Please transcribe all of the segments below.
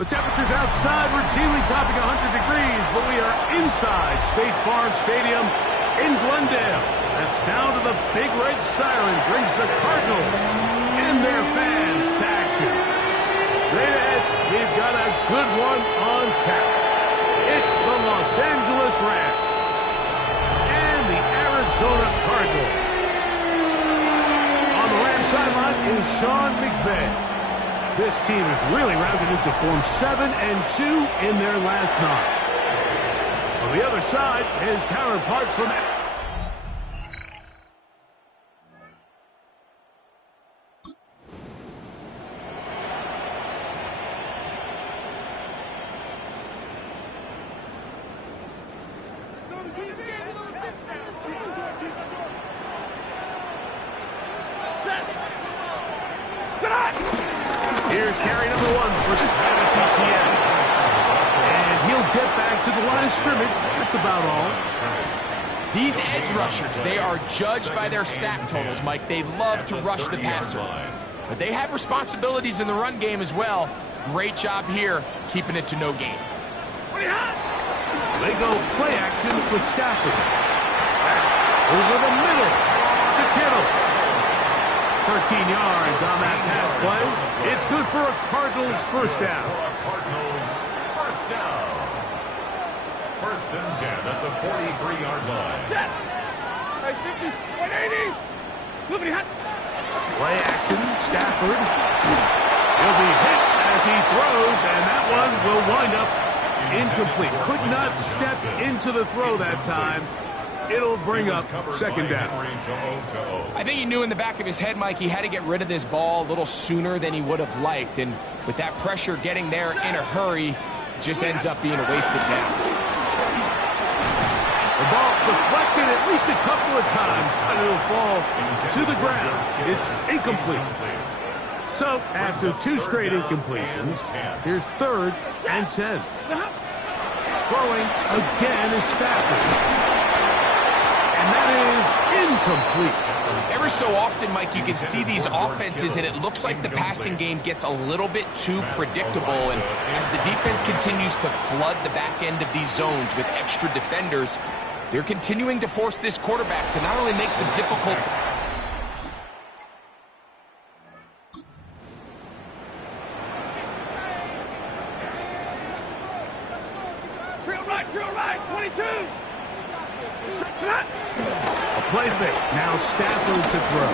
The temperatures outside routinely topping 100 degrees, but we are inside State Farm Stadium in Glendale. That sound of the big red siren brings the Cardinals and their fans to action. Straight ahead, we've got a good one on tap. It's the Los Angeles Rams and the Arizona Cardinals. On the Rams sideline is Sean McVay. This team is really rounded into form 7-2 in their last 9. On the other side, his counterpart from... Here's carry number 1 for Travis Etienne. And he'll get back to the line of scrimmage. That's about all. These edge rushers, they are judged by their sack totals, Mike. They love to rush the passer. But they have responsibilities in the run game as well. Great job here, keeping it to no gain. They go play action with Stafford. Over the middle to Kittle. 13 yards on that pass play. It's good for a Cardinals first down. First and 10 at the 43-yard line. Set. 180. Play action, Stafford. He'll be hit as he throws, and that one will wind up incomplete. Could not step into the throw that time. It'll bring up second down. I think he knew in the back of his head, Mike, he had to get rid of this ball a little sooner than he would have liked. And with that pressure getting there in a hurry, it just ends up being a wasted down. The ball deflected at least a couple of times, but it'll fall to the ground. It's incomplete. So after 2 straight incompletions, here's 3rd and 10. Throwing again is Stafford. And that is incomplete. Every so often, Mike, you can see these offenses, and it looks like the passing game gets a little bit too predictable. And as the defense continues to flood the back end of these zones with extra defenders, they're continuing to force this quarterback to not only make some difficult... Drill right, 22. A play fake. Now Stafford to throw.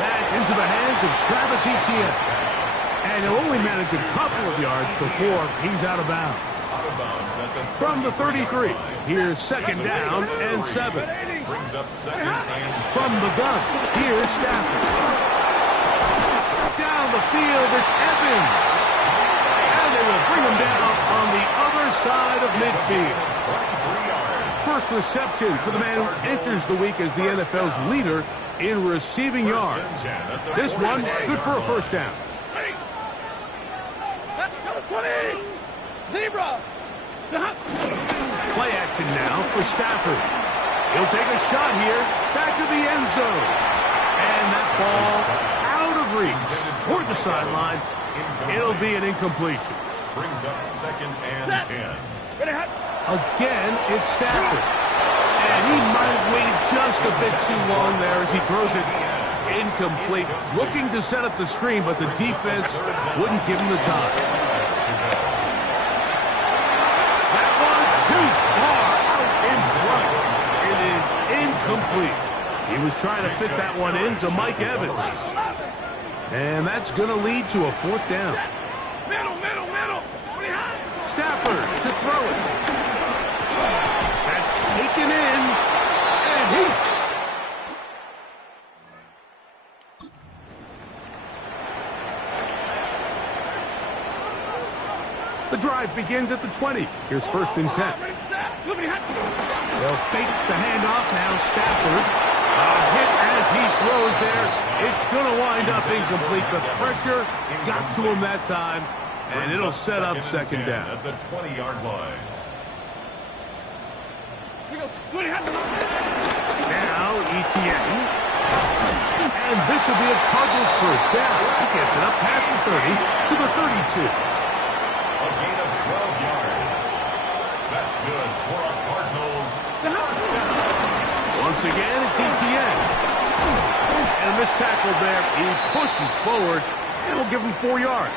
That's into the hands of Travis Etienne. And he'll only manage a couple of yards before he's out of bounds. From the 33, here's second down and 7. From the gun, here's Stafford. Down the field, it's Evans. And they will bring him down on the other side of midfield. First reception for the man who enters the week as the NFL's leader in receiving yards. This one, good for a first down. 20. Zebra. Play action now for Stafford. He'll take a shot here, back to the end zone. And that ball out of reach toward the sidelines. It'll be an incompletion. Brings up second and 10. Again, it's Stafford. And he might have waited just a bit too long there as he throws it incomplete. Looking to set up the screen, but the defense wouldn't give him the time. That one too far out in front. It is incomplete. He was trying to fit that one into Mike Evans. And that's going to lead to a 4th down. Middle. Stafford to throw it. That's taken in. And he... The drive begins at the 20. Here's 1st and 10. They'll fake the handoff. Now Stafford. A hit as he throws there. It's going to wind up incomplete. The pressure got to him that time. And it'll set up second down. At the 20-yard line. Now Etienne. And this will be a Cardinals first down. He gets it up past the 30 to the 32. A gain of 12 yards. That's good for a Cardinals first down. Once again, it's ETN. And a missed tackle there. He pushes forward, and will give him 4 yards.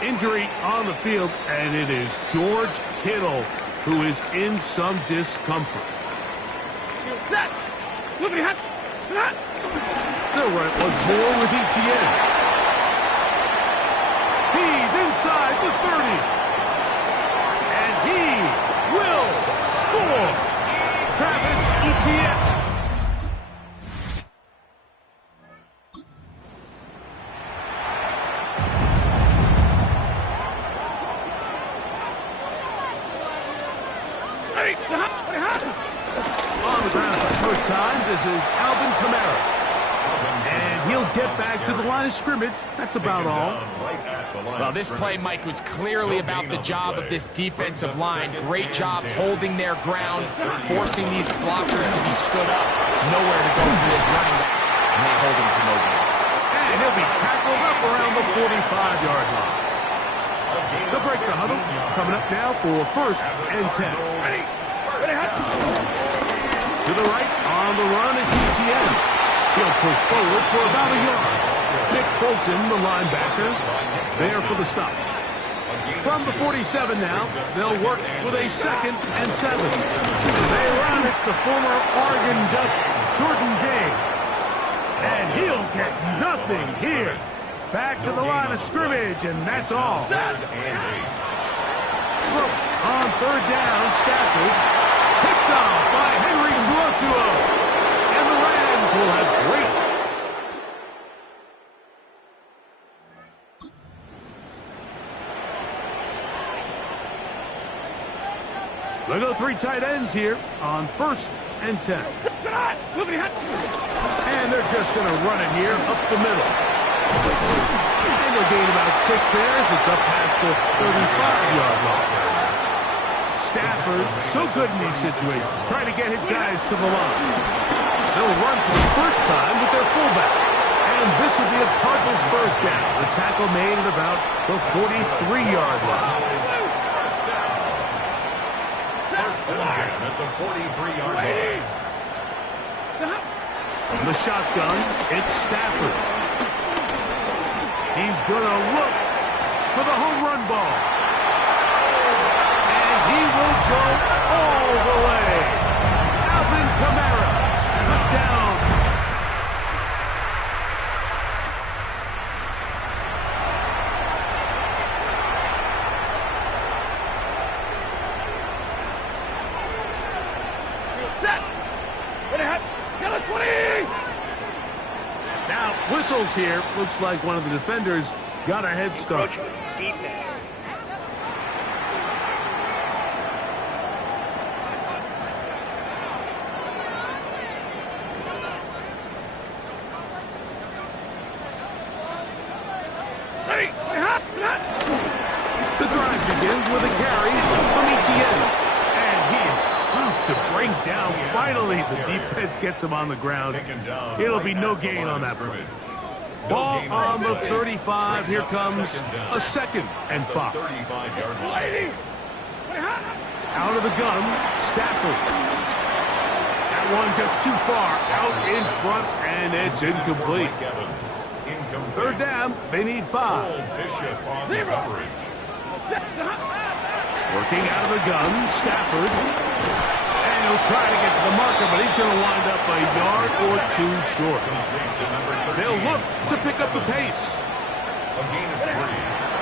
Injury on the field, and it is George Kittle who is in some discomfort. They'll run it once more with ETN. He's inside the 30. And he will score. Travis Etienne. On the ground for the first time, this is Alvin Kamara. And he'll get back to the line of scrimmage. That's about all. Well, this play, Mike, was clearly about the job of this defensive line. Great job holding their ground, forcing these blockers to be stood up. Nowhere to go for this running back, and they hold him to no gain. And he'll be tackled up around the 45-yard line. They'll break the huddle. Coming up now for first and 10. To the right, on the run is ETN. He'll push forward for about a yard. Nick Bolton, the linebacker, there for the stop. From the 47 now, they'll work with a second and 7. They run, it's the former Oregon Duck, Jordan James. And he'll get nothing here. Back to the line of scrimmage, and that's all. On third down, Stafford. Picked off by Henry Tuotuo. And the Rams will have great. They'll go 3 tight ends here on first and 10. And they're just going to run it here up the middle. And they'll gain about 6 there as it's up past the 35-yard line. Stafford, so good in these situations, trying to get his guys to the line. They'll run for the first time with their fullback. And this will be a Cardinals first down. The tackle made at about the 43-yard line. First and 10 at the 43-yard line. From the shotgun, it's Stafford. He's going to look for the home run ball. And he will go all the way. Alvin Kamara, touchdown. Now, whistles here. Looks like one of the defenders got a head start. The drive begins with a carry from ETN. And he is tough to bring down. Finally, the defense gets him on the ground. It'll be no gain on that play. Ball on the 35. Here comes a second and 5. Out of the gun, Stafford. That one just too far. Out in front, and it's incomplete. Third down, they need 5. Working out of the gun, Stafford. And he'll try to get to the marker, but he's going to wind up a yard or 2 short. They'll look to pick up the pace.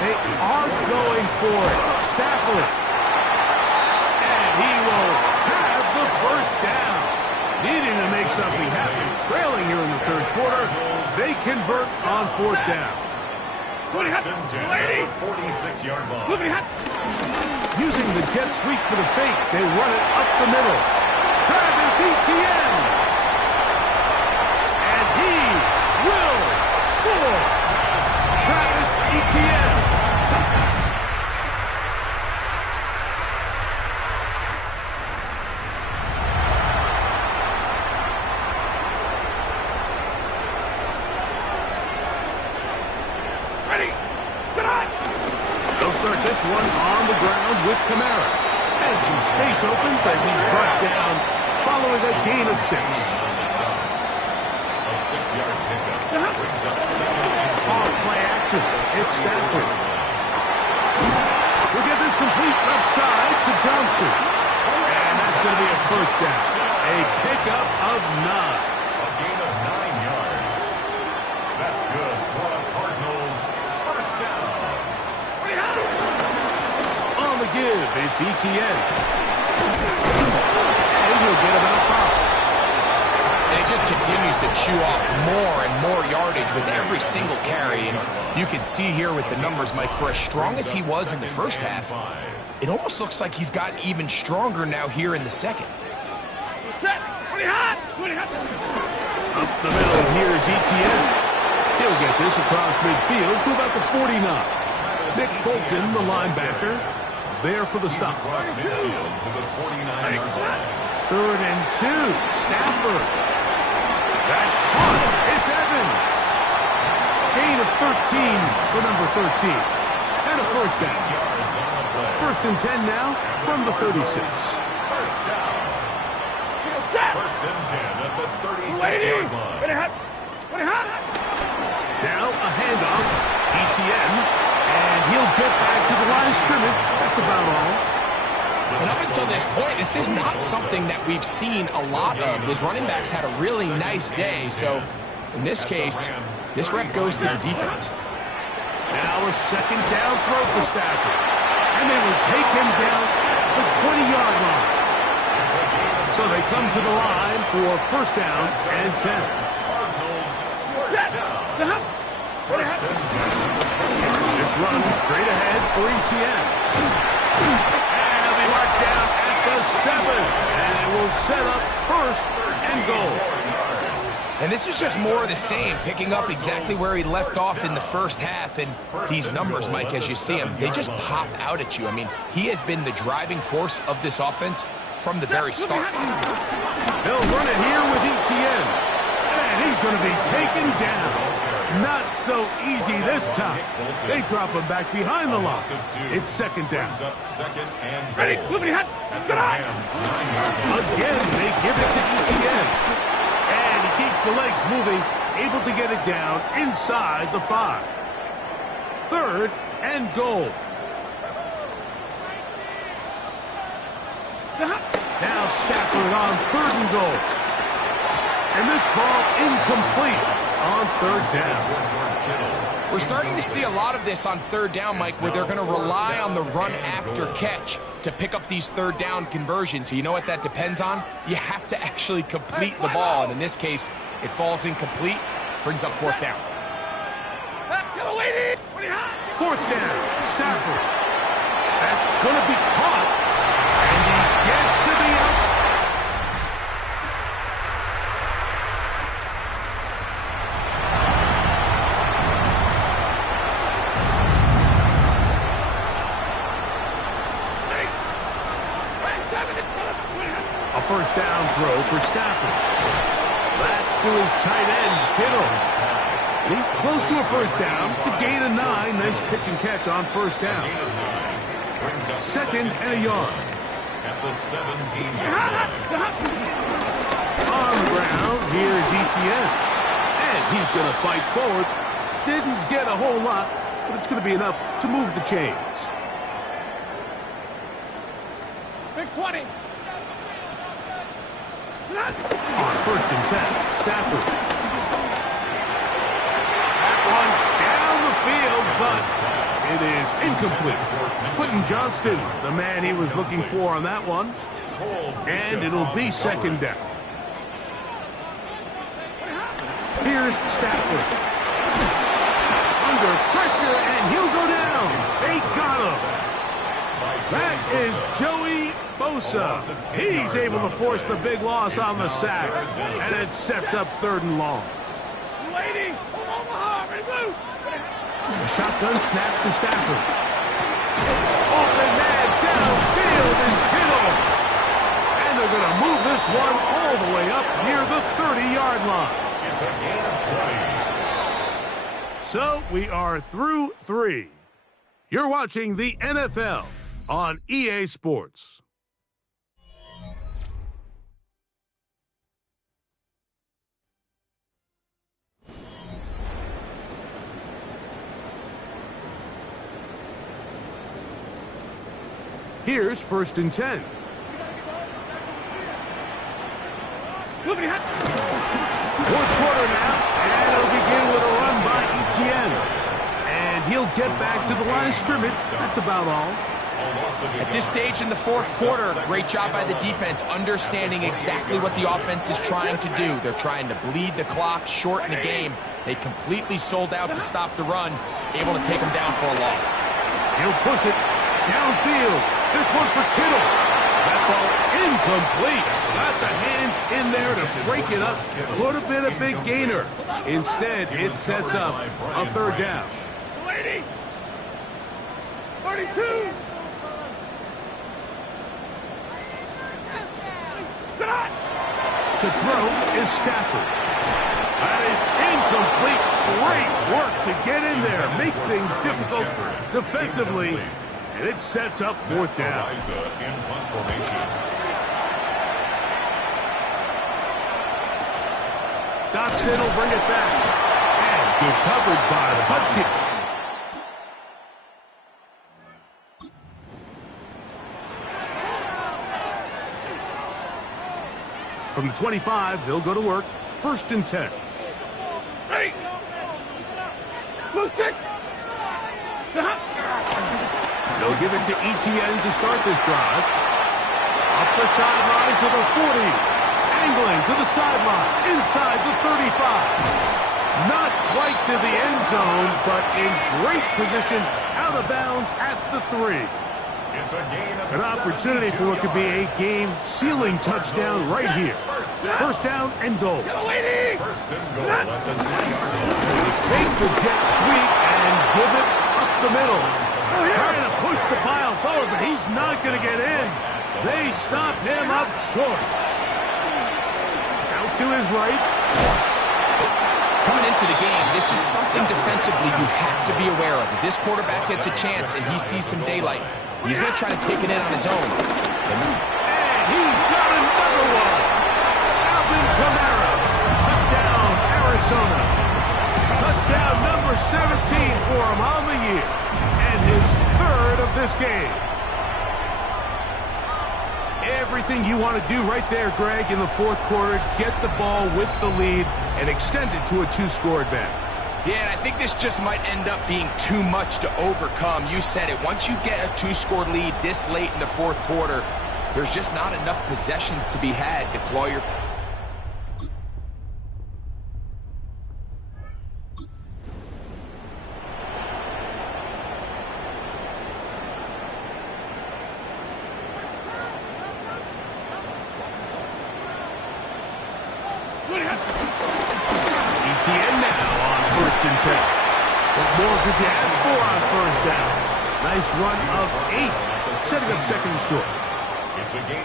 They are going for it. Stafford. And he will have the first down. Needing to make something happen. Trailing here in the third quarter. They convert on 4th down. 46-yard line. Using the jet sweep for the fake, they run it up the middle. Travis Etienne. And he will score. Travis Etienne. this one on the ground with Kamara. And some space opens as he's brought down following a gain of 6. A 6-yard pickup brings up second and Off play action. It's Stafford. We'll get this complete left side to Johnston. And that's going to be a first down. A pickup of 9. a gain of 9 yards. That's good for the Cardinals. First down. On the give, it's Etienne. And he'll get about 5. And he just continues to chew off more and more yardage with every single carry. And you can see here with the numbers, Mike, for as strong as he was in the first half, it almost looks like he's gotten even stronger now here in the second. Up the middle, here's Etienne. He'll get this across midfield to about the 49. Nick Bolton, the linebacker, there for the stop. Across midfield to the 49-yard line. 3rd and 2. Stafford. That's caught. It's Evans. Gain of 13 for number 13. And a first down. Yards on the play. 1st and 10 now from the 36. First down. First and 10 at the 36-yard line. Now a handoff. Etienne. And he'll get back to the line of scrimmage. That's about all. And up until this point, this is not something that we've seen a lot of. His running backs had a really nice day. So in this case, this rep goes to the defense. Now a second down throw for Stafford. And they will take him down at the 20-yard line. So they come to the line for first down and 10. Cardinals, first down. First and 10. This run straight ahead for Etienne. And they mark down at the 7. And it will set up first and goal. And this is just more of the same, picking up exactly where he left off in the first half. And these numbers, Mike, as you see them, they just pop out at you. I mean, he has been the driving force of this offense from the very start. They'll run it here with Etienne. And he's going to be taken down. Not so easy this time. They drop him back behind the line. It's second down. Brings up second and Ready, goal. moving, hot. At Get the on. Rams' 9-yard line. Again, they give it to Etienne. And he keeps the legs moving, able to get it down inside the 5. 3rd and goal. Now Stafford on 3rd and goal. And this ball incomplete on 3rd down. We're starting to see a lot of this on 3rd down, Mike, where they're going to rely on the run after catch to pick up these 3rd down conversions. So you know what that depends on? You have to actually complete the ball. And in this case, it falls incomplete, brings up 4th down. 4th down, Stafford. That's going to be caught. And he gets to the outside. A first down throw for Stafford. That's to his tight end, Kittle. He's close to a first down to gain a 9. Nice pitch and catch on first down. Second and a yard. At the 17-yard line. On the ground, here's Etienne. And he's going to fight forward. Didn't get a whole lot, but it's going to be enough to move the chains. Big 20. On first and 10, Stafford. That one down the field, but it is incomplete. Quentin Johnston, the man he was looking for on that one. And it'll be second down. Here's Stafford. Under pressure, and he'll go down. They got him. That is Joey Bosa. He's able to force the big loss on the sack, and it sets up 3rd and long. Lady, Omaha, remove. A shotgun snap to Stafford. Open man downfield is Kittle. And they're going to move this one all the way up near the 30-yard line. It's a gain of 20. So we are through 3. You're watching the NFL on EA Sports. Here's 1st and 10. Fourth quarter now, and it'll begin with a run by Etienne. And he'll get back to the line of scrimmage. That's about all. At this stage in the fourth quarter, great job by the defense, understanding exactly what the offense is trying to do. They're trying to bleed the clock, shorten the game. They completely sold out to stop the run, able to take them down for a loss. He'll push it downfield. This one for Kittle. That ball incomplete. Got the hands in there to break it up. Could have been a big gainer. Instead, it sets up a 3rd down. 32. To throw is Stafford. That is incomplete. Great work to get in there, make things difficult defensively, and it sets up 4th down. Dobson will bring it back. And good coverage by the punt team. From the 25, they'll go to work. 1st and 10. Ready. Blue stick. They'll give it to Etienne to start this drive. Up the sideline to the 40. Angling to the sideline. Inside the 35. Not quite to the end zone, but in great position out of bounds at the 3. An opportunity for what could be a game-sealing touchdown right here. 1st down and goal. Take the jet sweep and give it up the middle. Trying to push the pile forward, but he's not going to get in. They stop him up short. Out to his right. Coming into the game, this is something defensively you have to be aware of. If this quarterback gets a chance and he sees some daylight, he's going to try to take it in on his own. And he's got another one. Alvin Kamara. Touchdown, Arizona. Touchdown number 17 for him on the year. And his 3rd of this game. Everything you want to do right there, Greg, in the 4th quarter. Get the ball with the lead and extend it to a 2-score advantage. Yeah, and I think this just might end up being too much to overcome. You said it. Once you get a 2-score lead this late in the 4th quarter, there's just not enough possessions to be had to claw your... Etienne now on 1st and 10. What more could you ask for on 1st down? Nice run of 8, setting up 2nd and short.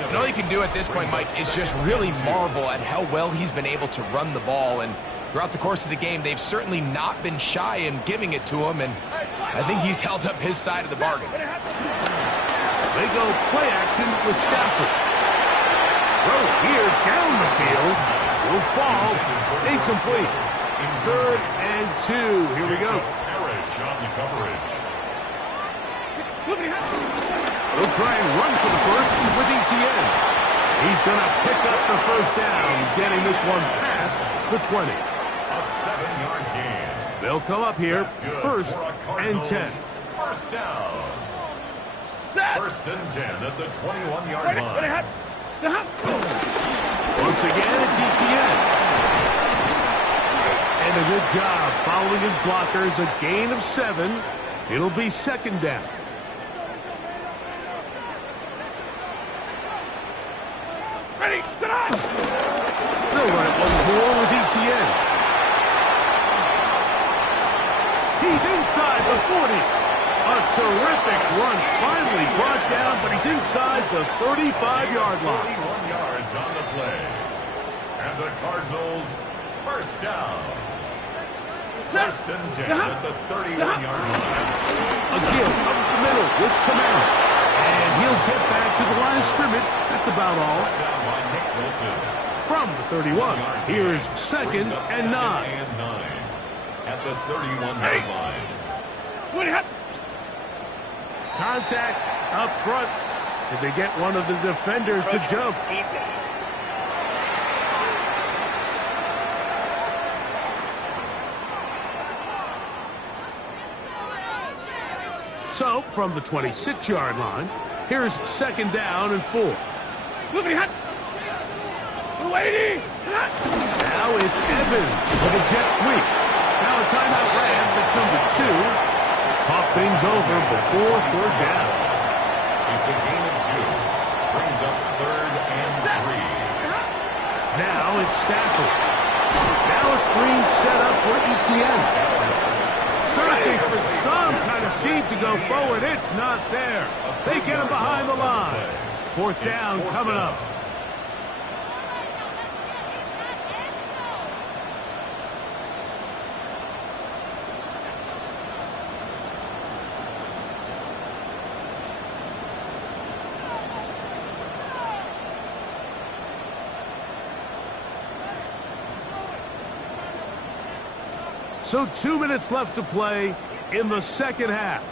And all you can do at this point, Mike, is just really marvel at how well he's been able to run the ball. And throughout the course of the game, they've certainly not been shy in giving it to him. And I think he's held up his side of the bargain. They go play action with Stafford. Throw here down the field. Will fall. Incomplete. 3rd and 2. Here we go. They'll try and run for the 1st with Etienne. He's going to pick up the 1st down, getting this one past the 20. A 7-yard gain. They'll come up here. 1st and 10. 1st down. 1st and 10 at the 21-yard line. Once again, it's Etienne. And a good job following his blockers. A gain of 7. It'll be 2nd down. Ready. They'll run it once more with Etienne. He's inside the 40. A terrific run, finally brought down, but he's inside the 35-yard line. 41 yards on the play. And the Cardinals, 1st down. First and 10 at the 31-yard line. Again, up the middle with command. And he'll get back to the line of scrimmage. That's about all. Down by Nick Wilton. From the 31, here's second Brings up and 9. and 9 at the 31-yard line. What happened? Contact up front. Did they get one of the defenders to jump? So, from the 26-yard line, here's second down and 4. Look at hot. Waiting. Now it's Evans with a jet sweep. Now a timeout Rams. It's number 2. Talk things over before third down. It's a gain of 2. Brings up third and 3. Now it's Stafford. Now a screen set up for ETN. Searching for some kind of seam to go forward. It's not there. They get him behind the line. Fourth down coming up. So 2 minutes left to play in the second half.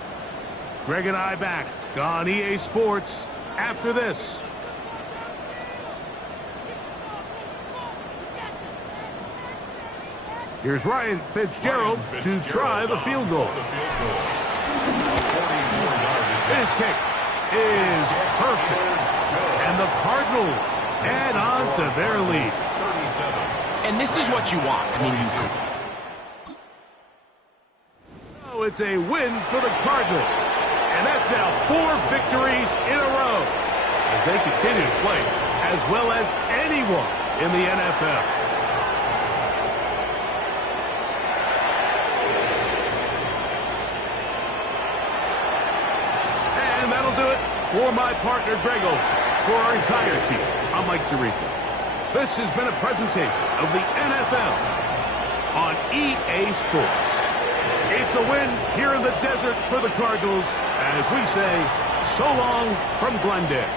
Greg and I back on EA Sports after this. Here's Ryan Fitzgerald to try the field goal. His kick is perfect. And the Cardinals add on to their lead. And this is what you want. I mean, It's a win for the Cardinals. And that's now 4 victories in a row as they continue to play as well as anyone in the NFL. And that'll do it for my partner, Greg Olson. For our entire team, I'm Mike Tirico. This has been a presentation of the NFL on EA Sports. It's a win here in the desert for the Cardinals as we say, so long from Glendale.